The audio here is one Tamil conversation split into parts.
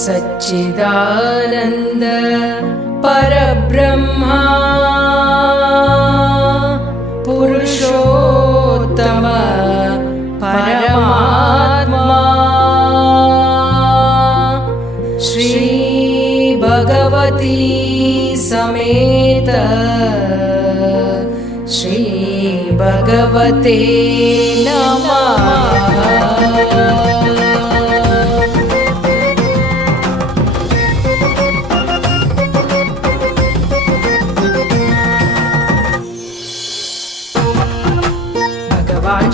सच्चिदानन्द परब्रह्मा पुरुषोत्तम परमात्मा श्री भगवती समेत श्री भगवते नमः।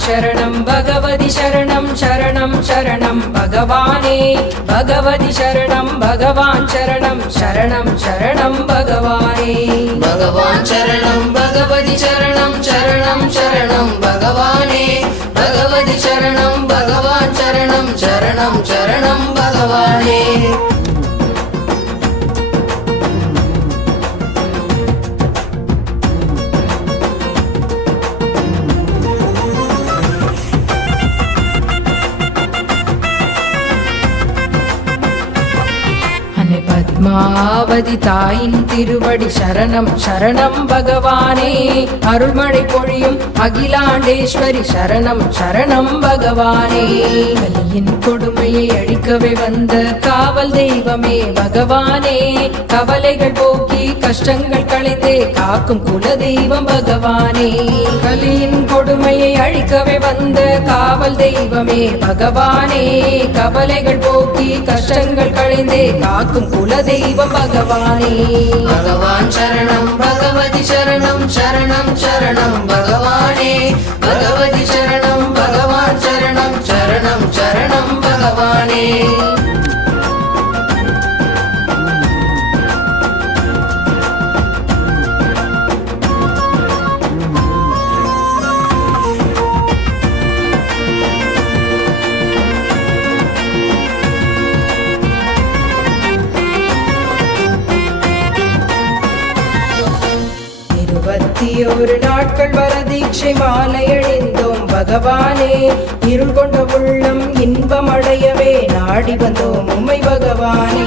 शरणं भगवति शरणं शरणं शरणं भगवाने भगवति शरणं भगवान् शरणं शरणं शरणं भगवाने भगवान् शरणं भगवति शरणं शरणं शरणं भगवाने भगवति शरणं भगवान् शरणं शरणं शरणं भगवाने। பத்மாவதி தாயின் திருவடி சரணம் சரணம் பகவானே அருள்மழை பொழியும் அகிலாண்டேஸ்வரி சரணம் சரணம் பகவானே கலியின் கொடுமையை அழிக்கவே வந்த காவல் தெய்வமே பகவானே கவலைகள் போக்கி கஷ்டங்கள் களைந்தே காக்கும் குல தெய்வம் பகவானே கலியின் கொடுமையை அழிக்கவே வந்த காவல் தெய்வமே பகவானே கவலைகள் போக்கி கஷ்டங்கள் களைந்தே காக்கும் குல தெய்வம் பகவானே भगवान् शरणं भगवति शरणं शरणं शरणं भगवाने भगवति शरणं भगवान् शरणं शरणं शरणं भगवाने। ஒரு நாட்கள் வர தீட்சை மாலை அணிந்தோம் பகவானே இருள் கொண்ட உள்ளம் இன்பம் அடையவே நாடி வந்தோம் உம்மை பகவானே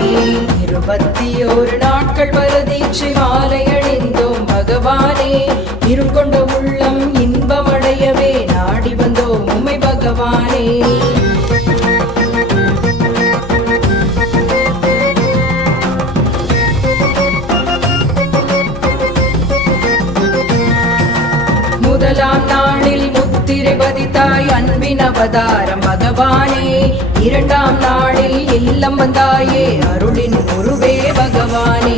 21 நாட்கள் வர தீட்சை மாலை அணிந்தோம் பகவானே இருள் கொண்ட உள்ளம் இன்பம் அடையவே நாடி வந்தோம் உம்மை பகவானே முதலாம் நாளில் முத்திரை பதித்தாய் அன்பின் அவதாரம் பகவானே இரண்டாம் நாளில் இல்லம் வந்தாயே அருளின் குருவே பகவானே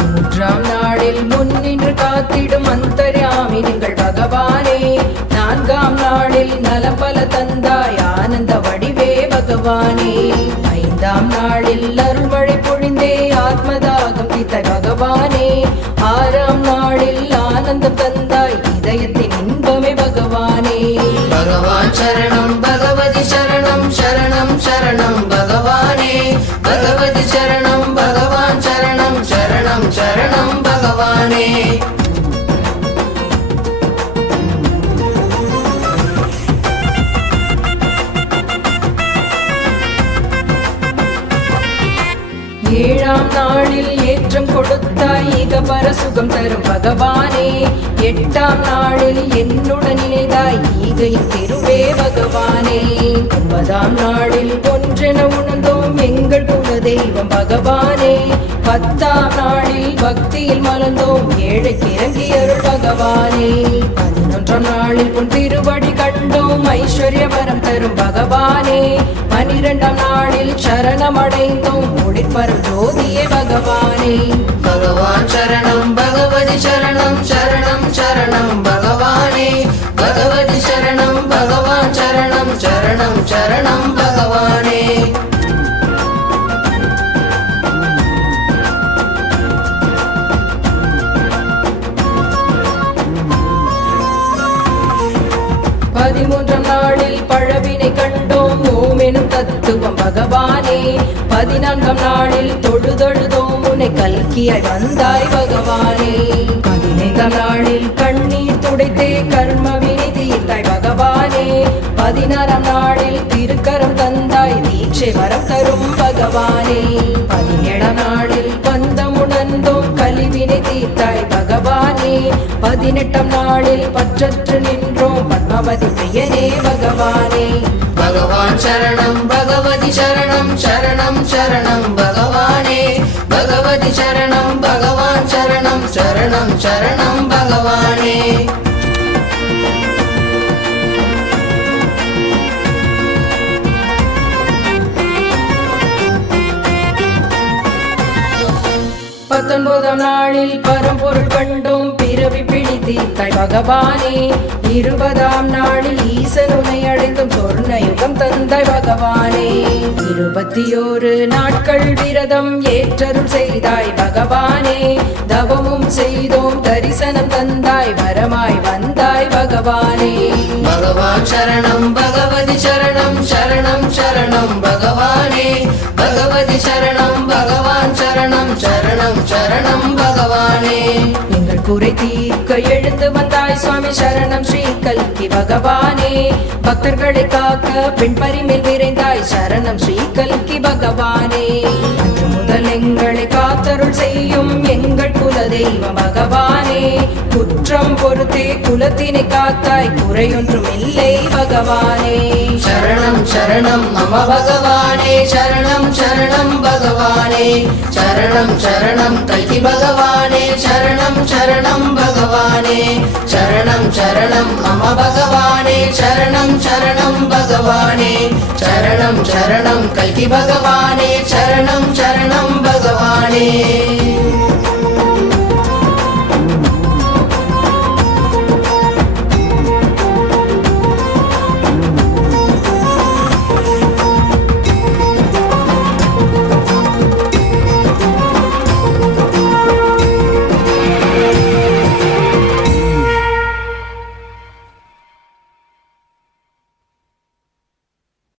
மூன்றாம் நாளில் முன்னின்று காத்திடும் அந்தர்யாமி நீங்கள் பகவானே நான்காம் நாளில் நலம் பல தந்தாய் ஆனந்த வடிவே பகவானே ஐந்தாம் நாளில் அருள்மழை பொழிந்தே ஆத்மதாகம் தீர்த்த பகவானே ஆறாம் நாளில் ஆனந்தம் தந்தாய் இதயத்தின் இன்பமே பகவானே भगवान् शरणं भगवति शरणं शरणं शरणं भगवाने भगवति शरणं भगवान् शरणं शरणं शरणं भगवाने। ஏழாம் நாளில் ஏற்றம் கொடுத்தாய் ஈக பரசுகம் தரும் பகவானே எட்டாம் நாளில் என்னுடன் இணைந்தாய் ஈகையின் திருவே பகவானே ஒன்பதாம் நாளில் ஒன்றென உணர்ந்தோம் எங்கள் குல தெய்வம் பகவானே பத்தாம் நாளில் பக்தியில் மலர்ந்தோம் ஏழைக்கு இறங்கி அருள் பகவானே 11ஆம் நாளில் பொன் திருவடி கண்டோம் ஐஸ்வர்ய வரம் தரும் பகவானே 12ஆம் நாளில் சரணம் அடைந்தோம் ஒளிப்பரும் ஜோதியே பகவானே भगवान् शरणं भगवति शरणं शरणं शरणं भगवाने भगवति शरणं भगवान् शरणं शरणं शरणं भगवाने। பதிமூன்றாம் நாளில் பழவினை கண்டோம் ஓம் எனும் தத்துவம் பகவானே 14ஆம் நாளில் தொழுதொழுதோம் உன்னை கல்கியாய் வந்தாய் பகவானே 15ஆம் நாளில் கண்ணீர் துடைத்தே கர்ம வினை தீர்த்தாய் பகவானே 16ஆம் நாளில் திருக்கரம் தந்தாய் தீட்சை வரம் தரும் பகவானே 17ஆம் நாளில் பந்தமுணர்ந்தோம் கலிவினை தீர்த்தாய் பகவானே 18ஆம் நாளில் பற்றற்று நின்றோம் பத்மாவதி பிரியனே பகவானே பகவான் சரணம் பகவதி சரணம் சரணம் சரணம் பகவானே பகவதி சரணம் பகவான் சரணம் சரணம் சரணம் பகவானே பத்தொன்பதாம் நாளில் பரம்பொருள் கண்டோம் பிறவி பிடித்தீர்த்தாய் பகவானே 20ஆம் நாளில் ஈசனுனை அடைந்தும் சொர்ண யுகம் தந்தாய் பகவானே 21 நாட்கள் விரதம் ஏற்றருள் செய்தாய் பகவானே தவமும் செய்தோம் தரிசனம் தந்தாய் வரமாய் வந்தாய் பகவானே பகவான் சரணம் பகவதி சரணம் சரணம் சரணம் பகவானே பகவதி சரணம் பகவான் சரணம் சரணம் சரணம் பகவானே எங்கள் குறை தீர்க்க எழுந்து வந்தாய் சுவாமி சரணம் ஸ்ரீ கல்கி பகவானே பக்தர்களை காக்க பெண் பரிமேல் விரைந்தாய் சரணம் ஸ்ரீ கல்கி பகவானே அன்று முதல் எங்களை காத்தருள் செய்யும் எங்கள் குல தெய்வம் பகவானே குற்றம் பொறுத்தே குலத்தினை காத்தாய் குறையொன்றும் இல்லை பகவானே சரணம் சரணம் மம பகவானே சரணம் சரணம் பகவானே சரணம் சரணம் கல்கி பகவானே சரணம் சரணம் பகவானே சரணம் சரணம் மம பகவானே சரணம் சரணம் பகவானே சரணம் சரணம் கல்கி பகவானே சரணம் சரணம் பகவானே